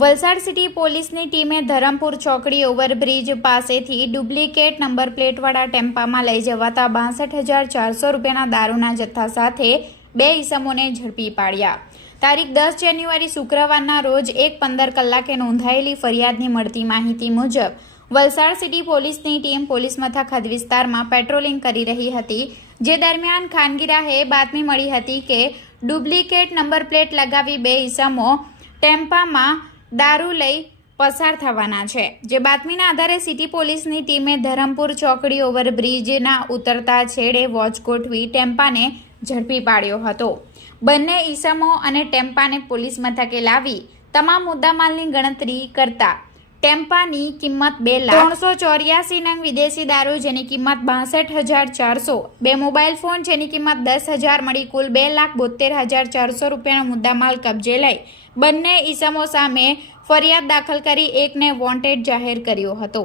Valsad city પોલીસની ટીમે ધરમપુર ચોકડી ઓવરબ્રિજ પાસેથી ડુપ્લિકેટ નંબર પ્લેટવાળા ટેમ્પામાં લઈ જવાતા 62,400 રૂપિયાના દારૂના જથ્થા સાથે 2 ઈસમોને ઝડપી પાડ્યા। તારીખ 10 જાન્યુઆરી શુક્રવારના રોજ 1:15 કલાકે નોંધાયેલી ફરિયાદની મળતી માહિતી મુજબ વલસાડ સિટી પોલીસની ટીમ પોલીસ મથક હદ વિસ્તારમાં પેટ્રોલિંગ કરી રહી હતી, જે દરમિયાન ખાનગી રાહે બાતમી મળી હતી કે ડુપ્લિકેટ નંબર પ્લેટ લગાવી 2 ઈસમો ટેમ્પામાં દારૂ લઈ પસાર થવાના છે। જે બાતમીના આધારે સિટી પોલીસની ટીમે ધરમપુર ચોકડી ઓવરબ્રિજના ઉતરતા છેડે વોચ ગોઠવી ટેમ્પાને ઝડપી પાડ્યો હતો। બંને ઈસમો અને ટેમ્પાને પોલીસ મથકે લાવી તમામ મુદ્દામાલની ગણતરી કરતા ટેમ્પાની કિંમત 2,384 નંગ વિદેશી દારૂ જેની કિંમત 62,400, 2 મોબાઈલ ફોન જેની કિંમત 10,000 મળી કુલ 2,72,400 રૂપિયાનો મુદ્દામાલ કબજે લઈ બંને ઈસમો સામે ફરિયાદ દાખલ કરી એકને વોન્ટેડ જાહેર કર્યો હતો।